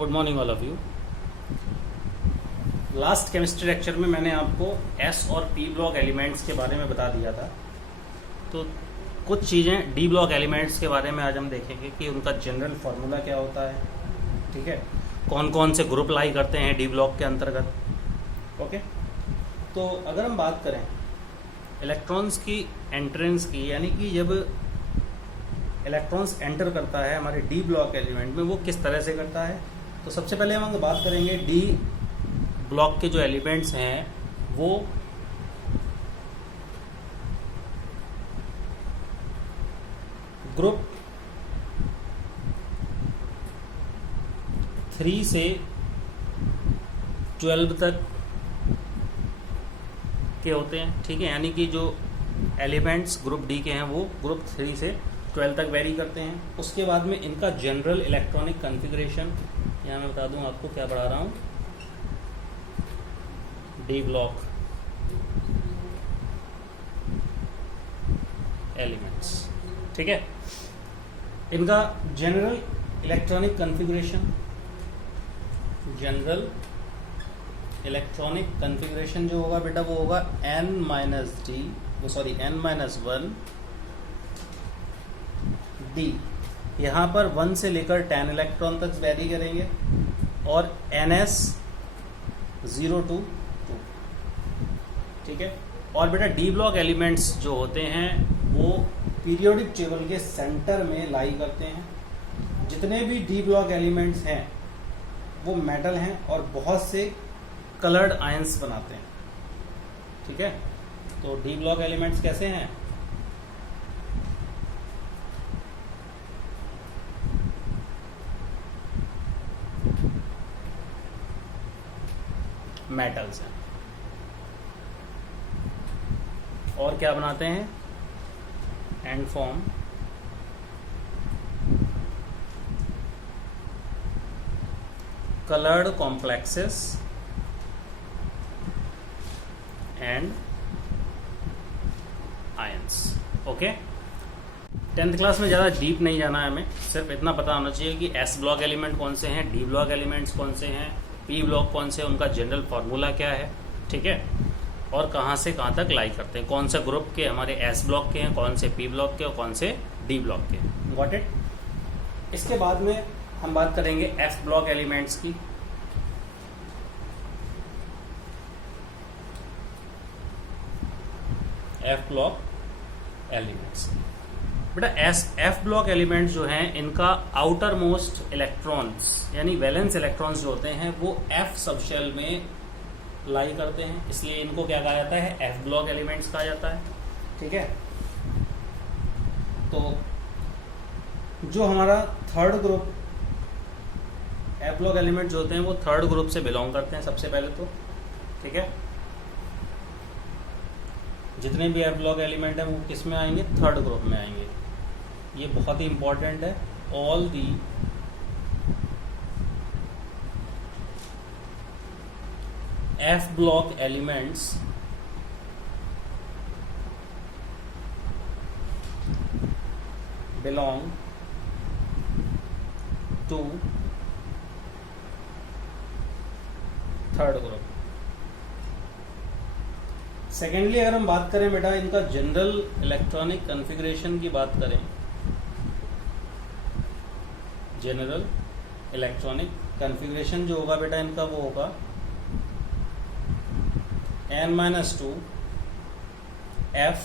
Good morning all of you. Last chemistry lecture में मैंने आपको एस और पी ब्लॉक एलिमेंट्स के बारे में बता दिया था। तो कुछ चीज़ें डी ब्लॉक एलिमेंट्स के बारे में आज हम देखेंगे कि उनका जनरल फार्मूला क्या होता है, ठीक है, कौन कौन से ग्रुप लाई करते हैं डी ब्लॉक के अंतर्गत। ओके, तो अगर हम बात करें इलेक्ट्रॉन्स की एंट्रेंस की, यानी कि जब इलेक्ट्रॉन्स एंटर करता है हमारे डी ब्लॉक एलिमेंट में, वो किस तरह से करता है। तो सबसे पहले हम बात करेंगे डी ब्लॉक के जो एलिमेंट्स हैं वो ग्रुप 3 से 12 तक के होते हैं, ठीक है। यानी कि जो एलिमेंट्स ग्रुप डी के हैं वो ग्रुप 3 से 12 तक वेरी करते हैं। उसके बाद में इनका जनरल इलेक्ट्रॉनिक कॉन्फ़िगरेशन, यहाँ मैं बता दूं आपको क्या पढ़ा रहा हूँ, डी ब्लॉक एलिमेंट्स, ठीक है। इनका general electronic configuration, general electronic configuration जो होगा बेटा वो होगा n-1 डी। यहाँ पर 1 से लेकर 10 इलेक्ट्रॉन तक वेरी करेंगे और ns 0 to 2, ठीक है। और बेटा डी ब्लॉक एलिमेंट्स जो होते हैं वो पीरियोडिक टेबल के सेंटर में लाई करते हैं। जितने भी डी ब्लॉक एलिमेंट्स हैं वो मेटल हैं और बहुत से कलर्ड आयंस बनाते हैं, ठीक है। तो डी ब्लॉक एलिमेंट्स कैसे हैं, मेटल्स हैं। और क्या बनाते हैं, and form colored complexes and ions। Okay, 10th class में ज़्यादा डीप नहीं जाना है हमें, सिर्फ इतना पता होना चाहिए कि एस ब्लॉक एलिमेंट कौन से हैं, डी ब्लॉक एलिमेंट्स कौन से हैं, पी ब्लॉक कौन से, उनका जनरल फार्मूला क्या है, ठीक है, और कहाँ से कहाँ तक लाई करते हैं, कौन सा ग्रुप के हमारे एस ब्लॉक के हैं, कौन से पी ब्लॉक के और कौन से डी ब्लॉक के। Got it. इसके बाद में हम बात करेंगे एफ ब्लॉक एलिमेंट्स की। एफ ब्लॉक एलिमेंट्स बेटा, एफ ब्लॉक एलिमेंट्स जो हैं इनका आउटर मोस्ट इलेक्ट्रॉन्स यानी वैलेंस इलेक्ट्रॉन्स जो होते हैं वो एफ सबशेल में लाई करते हैं, इसलिए इनको क्या कहा जाता है, एफ ब्लॉक एलिमेंट्स कहा जाता है, ठीक है। तो जो हमारा third group F block element जो होते हैं वो थर्ड ग्रुप से बिलोंग करते हैं सबसे पहले तो, ठीक है। जितने भी एफ ब्लॉक एलिमेंट हैं वो किस में आएंगे, थर्ड ग्रुप में आएंगे। ये बहुत ही इंपॉर्टेंट है। All the f block elements belong to third group. Secondly अगर हम बात करें बेटा इनका जनरल इलेक्ट्रॉनिक कॉन्फ़िगरेशन की बात करें, जनरल इलेक्ट्रॉनिक कॉन्फ़िगरेशन जो होगा बेटा इनका वो होगा n-2 f,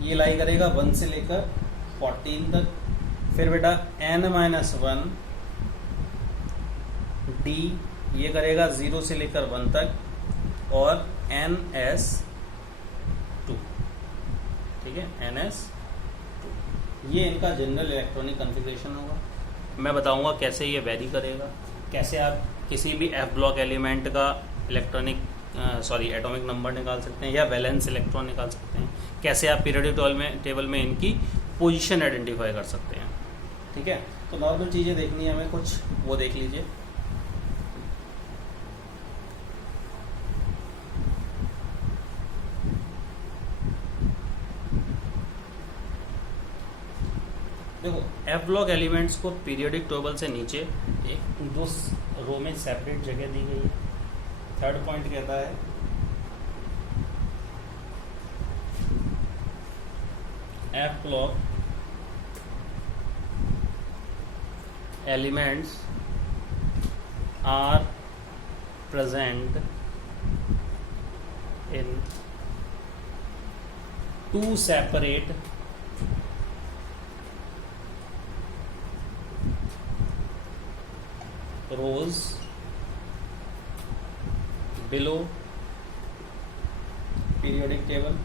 ये लाई करेगा 1 से लेकर 14 तक। फिर बेटा n-1 d, ये करेगा 0 से लेकर 1 तक, और ns2, ठीक है, ns2, ये इनका जनरल इलेक्ट्रॉनिक कॉन्फ़िगरेशन होगा। मैं बताऊंगा कैसे ये वेरी करेगा, कैसे आप किसी भी एफ ब्लॉक एलिमेंट का एटॉमिक नंबर निकाल सकते हैं या वैलेंस इलेक्ट्रॉन निकाल सकते हैं, कैसे आप पीरियोडिक टेबल में इनकी पोजीशन आइडेंटिफाई कर सकते हैं, ठीक है। तो नॉर्मल चीज़ें देखनी है हमें कुछ, वो देख लीजिए। देखो एफ ब्लॉक एलिमेंट्स को पीरियोडिक टेबल से नीचे एक दो रो में सेपरेट जगह दी गई है। थर्ड पॉइंट कहता है f block elements are present in two separate rows below periodic table।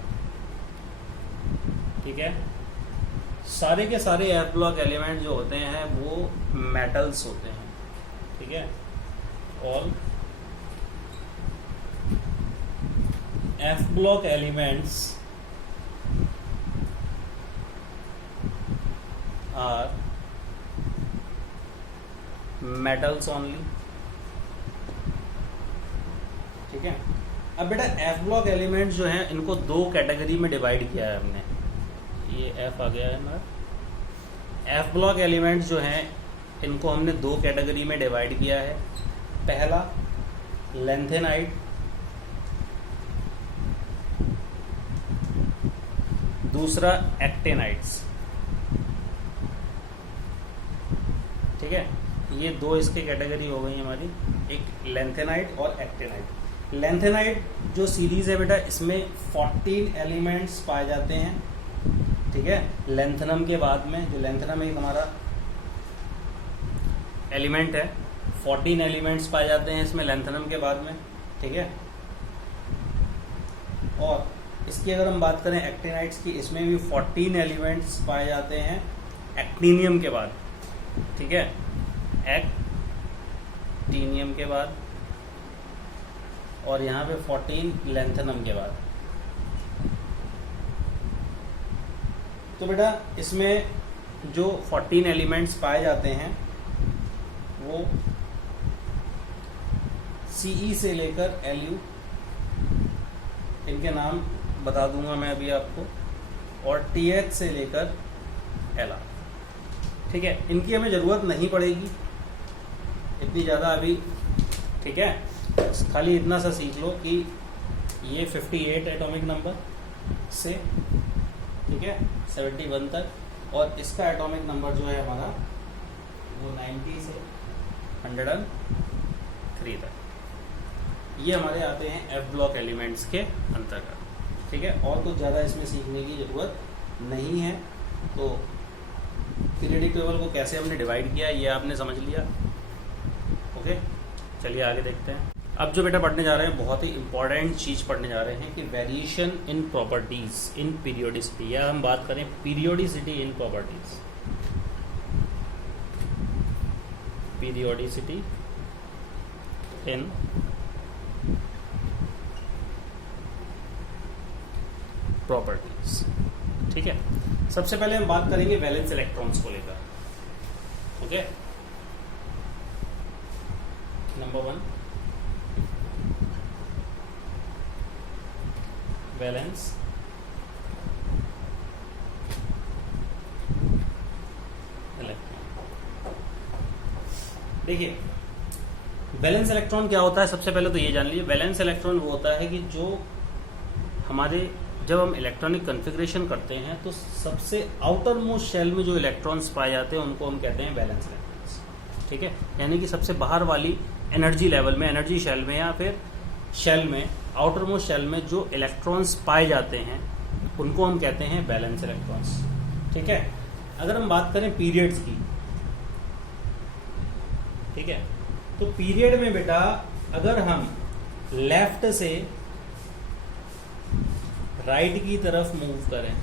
ठीक है, सारे के सारे एफ ब्लॉक एलिमेंट जो होते हैं वो मेटल्स होते हैं। ठीक है, all F block elements are metals only। ठीक है, अब बेटा F block एलिमेंट्स जो हैं इनको दो कैटेगरी में डिवाइड किया है हमने। ये F आ गया है हमारा। F block एलिमेंट्स जो हैं इनको हमने दो कैटेगरी में डिवाइड किया है। पहला लेंथेनाइट, दूसरा एक्टेनाइट्स। ठीक है, ये दो इसकी कैटेगरी हो गई हमारी, एक लेंथेनाइट और एक्टेनाइट। लेंथेनाइट जो सीरीज है बेटा इसमें 14 एलिमेंट्स पाए जाते हैं। ठीक है, लेंथनम के बाद में, जो लेंथनम एक हमारा एलिमेंट है, 14 एलिमेंट्स पाए जाते हैं इसमें लेंथनम के बाद में। ठीक है, और इसकी अगर हम बात करें एक्टिनाइट्स की, इसमें भी 14 एलिमेंट्स पाए जाते हैं एक्टिनियम के बाद। ठीक है, एक्टिनियम के बाद, और यहाँ पे 14 लेंथनम के बाद। तो बेटा इसमें जो 14 एलिमेंट्स पाए जाते हैं वो CE से लेकर LU, इनके नाम बता दूंगा मैं अभी आपको, और TH से लेकर LR। ठीक है, इनकी हमें ज़रूरत नहीं पड़ेगी इतनी ज़्यादा अभी। ठीक है, खाली इतना सा सीख लो कि ये 58 एटॉमिक नंबर से, ठीक है, 71 तक, और इसका एटॉमिक नंबर जो है हमारा वो 90 से 103 तक। ये हमारे आते हैं एफ ब्लॉक एलिमेंट्स के अंतर्गत। ठीक है, और कुछ ज़्यादा इसमें सीखने की ज़रूरत नहीं है। तो पीरियोडिक टेबल को कैसे हमने डिवाइड किया ये आपने समझ लिया। ओके, चलिए आगे देखते हैं। अब जो बेटा पढ़ने जा रहे हैं बहुत ही इंपॉर्टेंट चीज़ पढ़ने जा रहे हैं कि variation in properties in periodicity, या हम बात करें पीरियोडिसिटी इन प्रॉपर्टीज। पीरियोडिसिटी इन प्रॉपर्टीज। ठीक है, सबसे पहले हम बात करेंगे वैलेंस इलेक्ट्रॉन्स को लेकर। Okay, number 1 valence electron. देखिए वैलेंस इलेक्ट्रॉन क्या होता है, सबसे पहले तो ये जान लीजिए। वैलेंस इलेक्ट्रॉन वो होता है कि जो हमारे, जब हम इलेक्ट्रॉनिक कॉन्फ़िगरेशन करते हैं तो सबसे आउटर मोस्ट शेल में जो इलेक्ट्रॉन्स पाए जाते हैं उनको हम कहते हैं वैलेंस इलेक्ट्रॉन्स। ठीक है, यानी कि सबसे बाहर वाली एनर्जी लेवल में, एनर्जी शेल में, या फिर शेल में, आउटर मोस्ट शेल में जो इलेक्ट्रॉन्स पाए जाते हैं उनको हम कहते हैं वैलेंस इलेक्ट्रॉन्स। ठीक है, अगर हम बात करें पीरियड्स की, ठीक है, तो पीरियड में बेटा अगर हम लेफ्ट से राइट की तरफ मूव करें,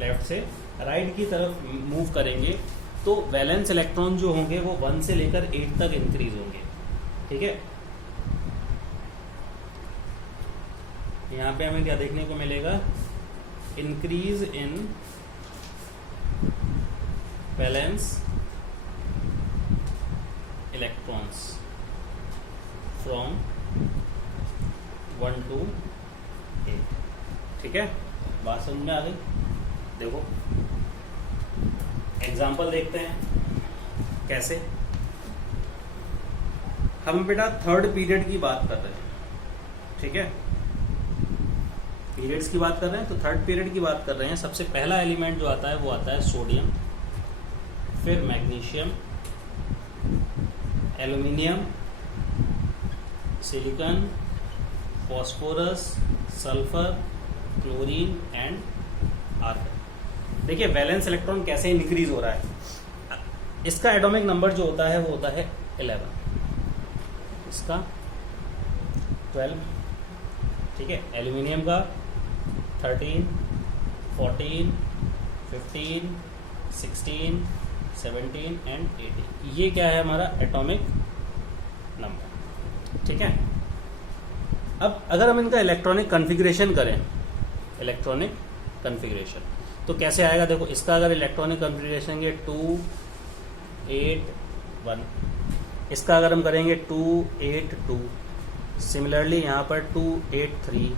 लेफ्ट से राइट की तरफ मूव करेंगे तो वैलेंस इलेक्ट्रॉन जो होंगे वो 1 से लेकर 8 तक इंक्रीज होंगे। ठीक है, यहां पे हमें क्या देखने को मिलेगा, increase in valence electrons from 1 to 8। ठीक है, बात समझ में आ गई। देखो एग्जाम्पल देखते हैं कैसे। हम बेटा थर्ड पीरियड की बात कर रहे हैं, ठीक है, पीरियड्स की बात कर रहे हैं, तो थर्ड पीरियड की बात कर रहे हैं। सबसे पहला एलिमेंट जो आता है वो आता है सोडियम, फिर magnesium, aluminium, silicon, phosphorus, sulphur, chlorine and argon. देखिए वैलेंस इलेक्ट्रॉन कैसे इंक्रीज हो रहा है। इसका एटॉमिक नंबर जो होता है वो होता है 11, इसका 12, ठीक है, एल्यूमिनियम का 13, 14, 15, 16, 17 एंड 18। ये क्या है हमारा एटॉमिक नंबर, ठीक है। अब अगर हम इनका इलेक्ट्रॉनिक कॉन्फ़िगरेशन करें, इलेक्ट्रॉनिक कॉन्फ़िगरेशन तो कैसे आएगा। देखो इसका अगर इलेक्ट्रॉनिक कॉन्फ़िगरेशन है 2, 8, 1, इसका अगर हम करेंगे 2, 8, 2, सिमिलरली यहाँ पर 2, 8, 3,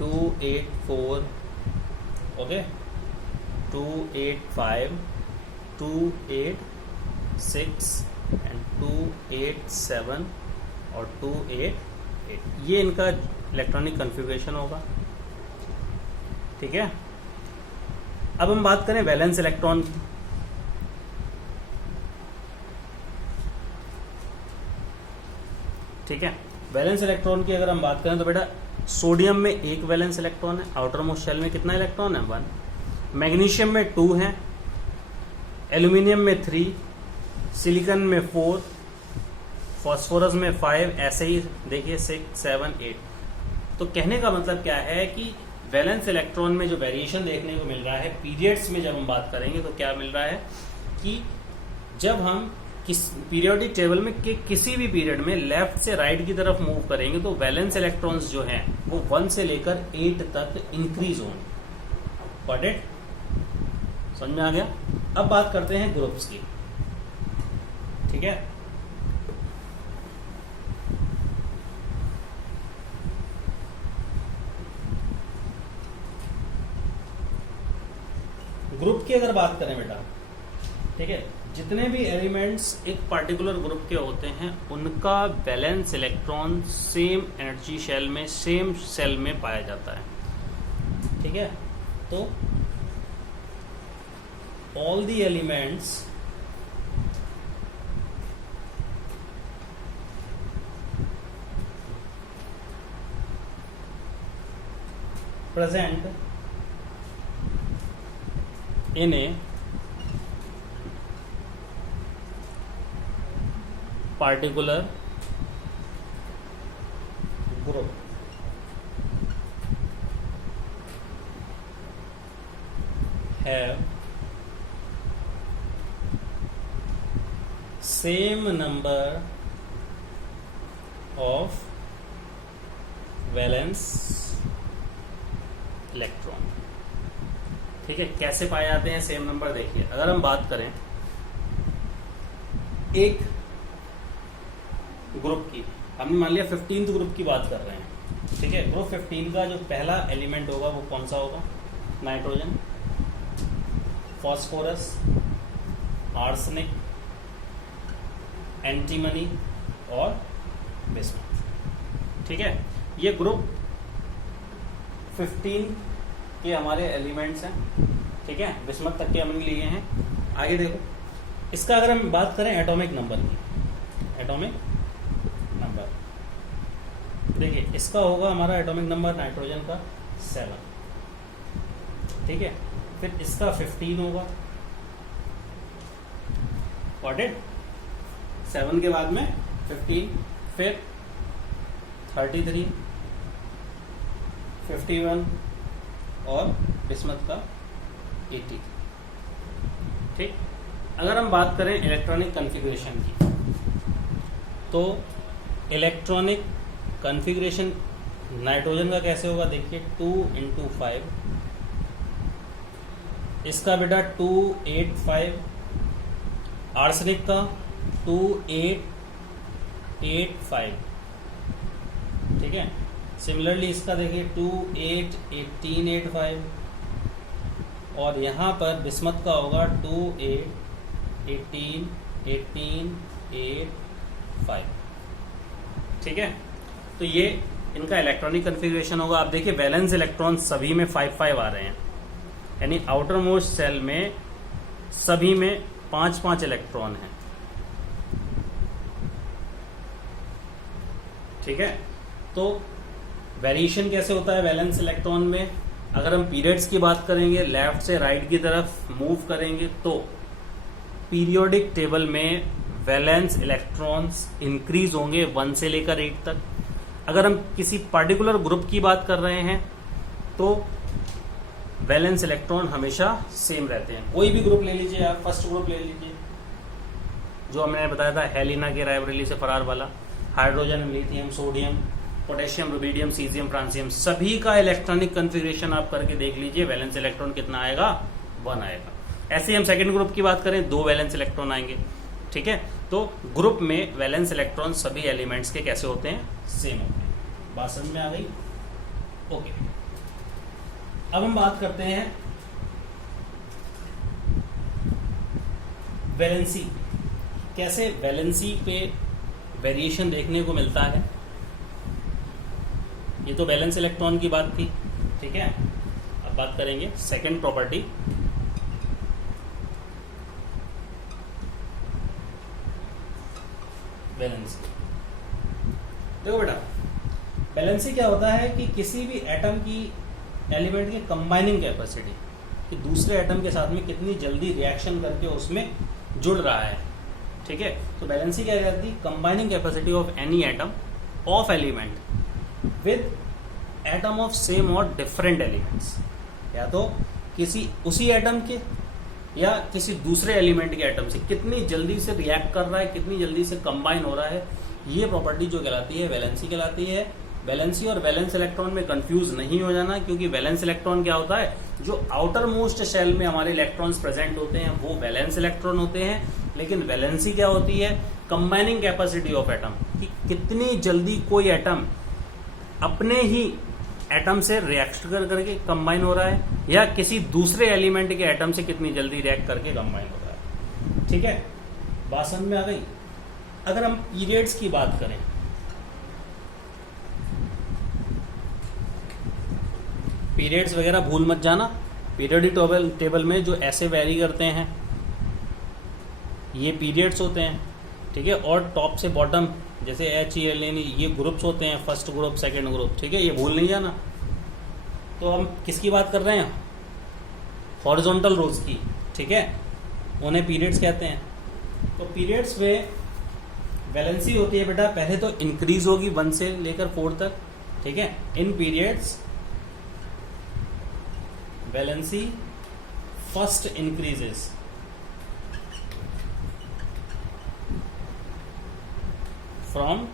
2, 8, 4, ओके, 2, 8, 5, 2, 8, 6 एंड 2, 8, 7 और 2, 8, 8। ये इनका इलेक्ट्रॉनिक कॉन्फ़िगरेशन होगा, ठीक है। अब हम बात करें वैलेंस इलेक्ट्रॉन की। ठीक है, वैलेंस इलेक्ट्रॉन की अगर हम बात करें तो बेटा सोडियम में एक वैलेंस इलेक्ट्रॉन है, आउटर मोस्ट शेल में कितना इलेक्ट्रॉन है 1, मैग्नीशियम में 2 है, एल्यूमिनियम में 3, सिलिकॉन में 4, फॉस्फोरस में 5, ऐसे ही देखिए 6, 7, 8। तो कहने का मतलब क्या है कि वैलेंस इलेक्ट्रॉन में जो वेरिएशन देखने को मिल रहा है पीरियड्स में, जब हम बात करेंगे तो क्या मिल रहा है कि जब हम किस पीरियोडिक टेबल में किसी भी पीरियड में लेफ्ट से राइट की तरफ मूव करेंगे तो वैलेंस इलेक्ट्रॉन्स जो हैं वो 1 से लेकर 8 तक इंक्रीज होंगे। Got it? समझ में आ गया? अब बात करते हैं ग्रुप्स की, ठीक है। ग्रुप की अगर बात करें बेटा, ठीक है, जितने भी एलिमेंट्स एक पार्टिकुलर ग्रुप के होते हैं उनका valence electron same energy shell में, सेम सेल में पाया जाता है, ठीक है। तो all the elements present in a particular group have same number of valence electron, ठीक है। कैसे पाए जाते हैं सेम नंबर? देखिए अगर हम बात करें एक ग्रुप की, हमने मान लिया 15th ग्रुप की बात कर रहे हैं, ठीक है। ग्रुप 15 का जो पहला एलिमेंट होगा वो कौन सा होगा? नाइट्रोजन, फॉस्फोरस, आर्सेनिक, एंटीमनी और बिस्मथ, ठीक है। ये ग्रुप 15 के हमारे एलिमेंट्स हैं, ठीक है। बिस्मथ तक के हमने लिए हैं। आगे देखो, इसका अगर हम बात करें एटॉमिक नंबर की, एटॉमिक नंबर देखिए इसका होगा हमारा एटॉमिक नंबर नाइट्रोजन का 7, ठीक है। फिर इसका 15 होगा, गॉट इट? 7 के बाद में 15, फिर 33, 51 और बिस्मथ का 80, ठीक। अगर हम बात करें इलेक्ट्रॉनिक कॉन्फ़िगरेशन की तो इलेक्ट्रॉनिक कॉन्फ़िगरेशन नाइट्रोजन का कैसे होगा? देखिए 2 × 5, इसका बेटा 2, 8, 5, आर्सेनिक का 2, 8, 8, 5, ठीक है। सिमिलरली इसका देखिए 2, 8, 18, 8, 5 और यहाँ पर बिस्मथ का होगा 2 8 18 18 8 5। ठीक है, तो ये इनका इलेक्ट्रॉनिक कन्फिग्रेशन होगा। आप देखिए वैलेंस इलेक्ट्रॉन सभी में 5 आ रहे हैं, यानी आउटर मोस्ट सेल में सभी में 5 इलेक्ट्रॉन हैं। ठीक है, तो वेरिएशन कैसे होता है वैलेंस इलेक्ट्रॉन में? अगर हम पीरियड्स की बात करेंगे, लेफ्ट से राइट की तरफ मूव करेंगे, तो पीरियोडिक टेबल में वैलेंस इलेक्ट्रॉन्स इंक्रीज होंगे 1 से लेकर 8 तक। अगर हम किसी पर्टिकुलर ग्रुप की बात कर रहे हैं तो वैलेंस इलेक्ट्रॉन हमेशा सेम रहते हैं। कोई भी ग्रुप ले लीजिए आप, फर्स्ट ग्रुप ले लीजिए जो हमने बताया था हेलिना के राइवरेली से फरार वाला, hydrogen, lithium, sodium, potassium, rubidium, caesium, francium, सभी का इलेक्ट्रॉनिक कन्फिग्रेशन आप करके देख लीजिए, वैलेंस इलेक्ट्रॉन कितना आएगा? 1 आएगा। ऐसे ही हम सेकंड ग्रुप की बात करें, 2 वैलेंस इलेक्ट्रॉन आएंगे। ठीक है, तो ग्रुप में वैलेंस इलेक्ट्रॉन सभी एलिमेंट्स के कैसे होते हैं? सेम होते हैं। बात समझ में आ गई? ओके, अब हम बात करते हैं वैलेंसी। कैसे वैलेंसी पे वेरिएशन देखने को मिलता है? ये तो वैलेंस इलेक्ट्रॉन की बात थी। ठीक है, अब बात करेंगे सेकंड प्रॉपर्टी, वैलेंसी। देखो बेटा, वैलेंसी क्या होता है कि किसी भी एटम की, एलिमेंट की कंबाइनिंग कैपेसिटी, कि दूसरे एटम के साथ में कितनी जल्दी रिएक्शन करके उसमें जुड़ रहा है। ठीक है, तो वैलेंसी क्या कहती है? Combining capacity of any atom of element with atom of same और डिफरेंट एलिमेंट्स, या तो किसी उसी एटम के या किसी दूसरे एलिमेंट के एटम से कितनी जल्दी से रिएक्ट कर रहा है, कितनी जल्दी से कंबाइन हो रहा है, ये प्रॉपर्टी जो कहलाती है वैलेंसी कहलाती है। वैलेंसी और वैलेंस इलेक्ट्रॉन में कंफ्यूज नहीं हो जाना, क्योंकि वैलेंस इलेक्ट्रॉन क्या होता है? जो आउटर मोस्ट शेल में हमारे इलेक्ट्रॉन्स प्रेजेंट होते हैं वो वैलेंस इलेक्ट्रॉन होते हैं, लेकिन वैलेंसी क्या होती है? कंबाइनिंग कैपेसिटी ऑफ एटम, कि कितनी जल्दी कोई एटम अपने ही एटम से रिएक्ट करके कंबाइन हो रहा है, या किसी दूसरे एलिमेंट के एटम से कितनी जल्दी रिएक्ट करके कंबाइन हो रहा है। ठीक है, बात समझ में आ गई? अगर हम पीरियड्स की बात करें, पीरियड्स वगैरह भूल मत जाना। पीरियोडिक टेबल में जो ऐसे वैरी करते हैं ये पीरियड्स होते हैं। ठीक है, और टॉप से बॉटम जैसे HELN ये ग्रुप्स होते हैं, फर्स्ट ग्रुप, सेकंड ग्रुप। ठीक है, ये भूल नहीं जाना। तो हम किसकी बात कर रहे हैं? हॉरिजॉन्टल रोज की। ठीक है, उन्हें पीरियड्स कहते हैं। तो पीरियड्स में वैलेंसी होती है बेटा, पहले तो इंक्रीज होगी 1 से लेकर 4 तक। ठीक है, in periods valency first increases from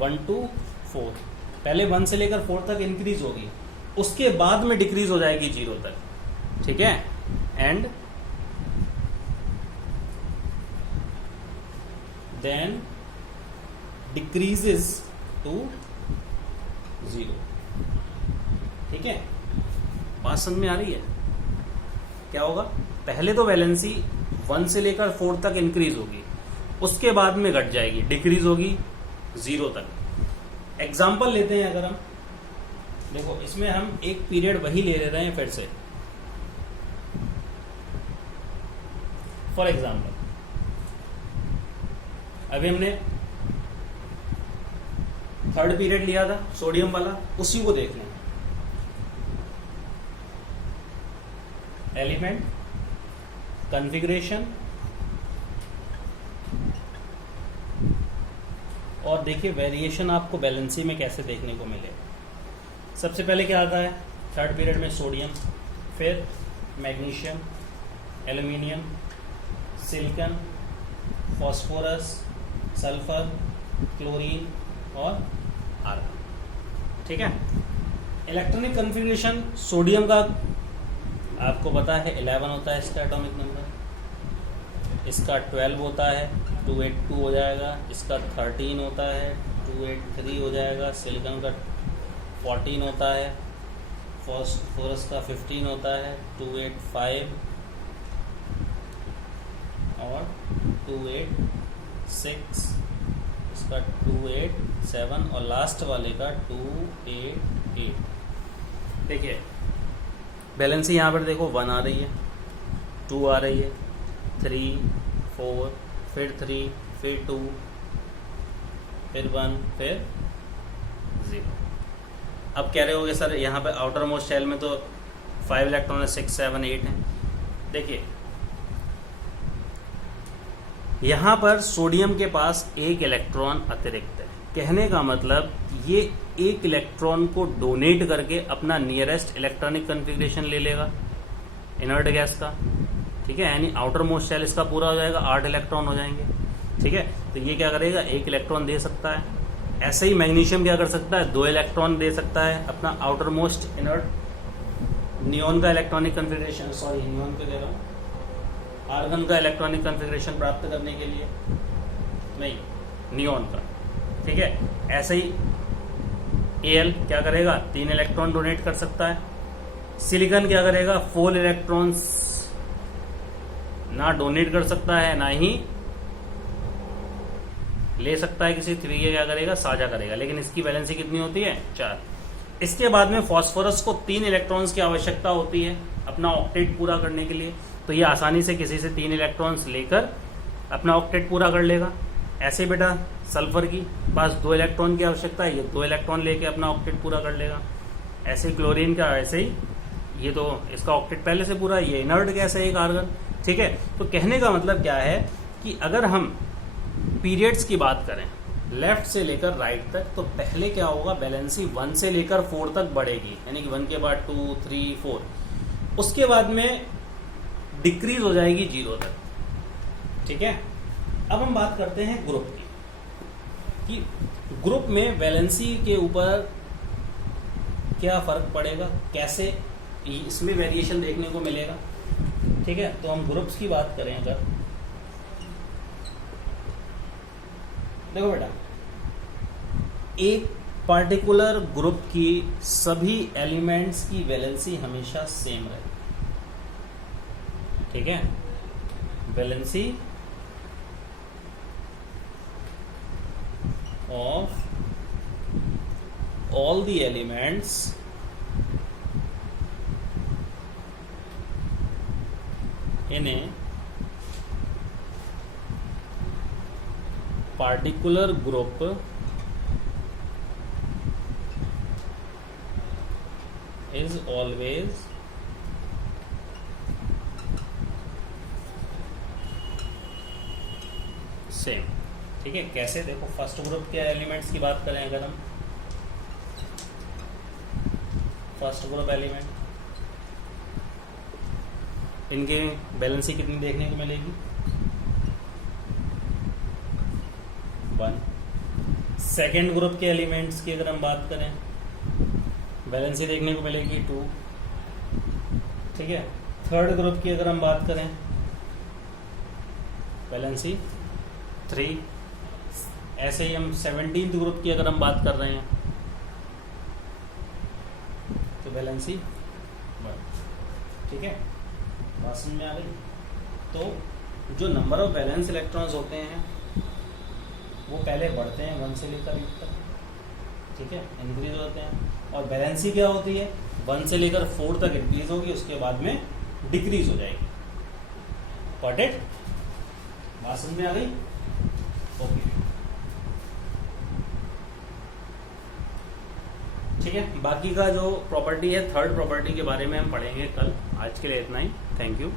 1 to 4। पहले 1 से लेकर 4 तक इंक्रीज होगी, उसके बाद में डिक्रीज हो जाएगी 0 तक। ठीक है, एंड देन डिक्रीजेस टू 0। ठीक है, बात समझ में आ रही है? क्या होगा? पहले तो वैलेंसी 1 से लेकर 4 तक इंक्रीज होगी, उसके बाद में घट जाएगी, डिक्रीज होगी 0 तक। एग्जाम्पल लेते हैं, अगर हम देखो इसमें हम एक पीरियड वही ले रहे हैं फिर से। फॉर एग्जाम्पल अभी हमने थर्ड पीरियड लिया था सोडियम वाला, उसी को देख लें। एलिमेंट कॉन्फ़िगरेशन, और देखिए वेरिएशन आपको वैलेंसी में कैसे देखने को मिले। सबसे पहले क्या आता है थर्ड पीरियड में? सोडियम, फिर magnesium, aluminium, silicon, phosphorus, sulphur, chlorine और आर्गन। ठीक है, इलेक्ट्रॉनिक कॉन्फ़िगरेशन सोडियम का आपको पता है 11 होता है इसका एटॉमिक नंबर, इसका 12 होता है 282 हो जाएगा, इसका 13 होता है 283 हो जाएगा, सिलिकॉन का 14 होता है फॉस्फोरस का 15 होता है, 285 और 286, इसका 287 और लास्ट वाले का 288। देखिए बैलेंसी यहाँ पर देखो 1 आ रही है, 2 आ रही है, 3 4 फिर 3 फिर 2 फिर 1 फिर 0। अब कह रहे होगे सर यहाँ पे आउटर मोस्ट शेल में तो 5 इलेक्ट्रॉन है, 6 7 8 है। देखिए यहाँ पर सोडियम के पास 1 इलेक्ट्रॉन अतिरिक्त है, कहने का मतलब ये 1 इलेक्ट्रॉन को डोनेट करके अपना नियरेस्ट इलेक्ट्रॉनिक कन्फिग्रेशन ले लेगा इनर्ट गैस का, ठीक है, यानी आउटर मोस्ट शेल इसका पूरा हो जाएगा, 8 इलेक्ट्रॉन हो जाएंगे, ठीक है। तो ये क्या करेगा, 1 इलेक्ट्रॉन दे सकता है। ऐसे ही मैग्नीशियम क्या कर सकता है, 2 इलेक्ट्रॉन दे सकता है अपना आउटर मोस्ट इनर्ट नियॉन का इलेक्ट्रॉनिक कन्फिग्रेशन, सॉरी नियॉन को दे रहा हूँ, आर्गन का इलेक्ट्रॉनिक कन्फिग्रेशन प्राप्त करने के लिए, नहीं नियॉन का, ठीक है। ऐसे ही Al क्या करेगा, 3 इलेक्ट्रॉन डोनेट कर सकता है। सिलिकॉन क्या करेगा, 4 इलेक्ट्रॉन्स ना डोनेट कर सकता है ना ही ले सकता है किसी 3 क्या करेगा, साझा करेगा, लेकिन इसकी वैलेंसी कितनी होती है, 4। इसके बाद में फॉस्फोरस को 3 इलेक्ट्रॉन्स की आवश्यकता होती है अपना ऑक्टेट पूरा करने के लिए, तो ये आसानी से किसी से 3 इलेक्ट्रॉन्स लेकर अपना ऑक्टेट पूरा कर लेगा। ऐसे बेटा सल्फर की पास 2 इलेक्ट्रॉन की आवश्यकता है, ये 2 इलेक्ट्रॉन लेके अपना ऑक्टेट पूरा कर लेगा। ऐसे ही क्लोरीन का, ऐसे ही ये तो इसका ऑक्टेट पहले से पूरा, ये इनर्ट गैस है एक आर्गन, ठीक है। तो कहने का मतलब क्या है कि अगर हम पीरियड्स की बात करें लेफ्ट से लेकर राइट तक, तो पहले क्या होगा, बैलेंसी 1 से लेकर 4 तक बढ़ेगी, यानी कि 1 के बाद 2 3 4, उसके बाद में डिक्रीज हो जाएगी 0 तक, ठीक है। अब हम बात करते हैं ग्रुप की, कि ग्रुप में वैलेंसी के ऊपर क्या फर्क पड़ेगा, कैसे इसमें वेरिएशन देखने को मिलेगा, ठीक है। तो हम ग्रुप्स की बात करें अगर, देखो बेटा एक पार्टिकुलर ग्रुप की सभी एलिमेंट्स की वैलेंसी हमेशा सेम रहेगी, ठीक है। Valency of all the elements in a particular group is always same, ठीक है। कैसे, देखो फर्स्ट ग्रुप के एलिमेंट्स की बात करें अगर हम, फर्स्ट ग्रुप एलिमेंट, इनके बैलेंसी कितनी देखने को मिलेगी, 1। सेकेंड ग्रुप के एलिमेंट्स की अगर हम बात करें बैलेंसी देखने को मिलेगी 2, ठीक है। थर्ड ग्रुप की अगर हम बात करें बैलेंसी 3। ऐसे ही हम 17th ग्रुप की अगर हम बात कर रहे हैं तो बैलेंसी 1, ठीक है। बात समझ में आ गई। तो जो नंबर ऑफ वैलेंस इलेक्ट्रॉन्स होते हैं वो पहले बढ़ते हैं 1 से लेकर 8 तक, ठीक है, इंक्रीज होते हैं। और बैलेंसी क्या होती है, 1 से लेकर 4 तक इंक्रीज होगी, उसके बाद में डिक्रीज हो जाएगी। Got it? बात समझ में आ गई? ओके, ठीक है। बाकी का जो प्रॉपर्टी है, थर्ड प्रॉपर्टी के बारे में हम पढ़ेंगे कल। आज के लिए इतना ही। Thank you.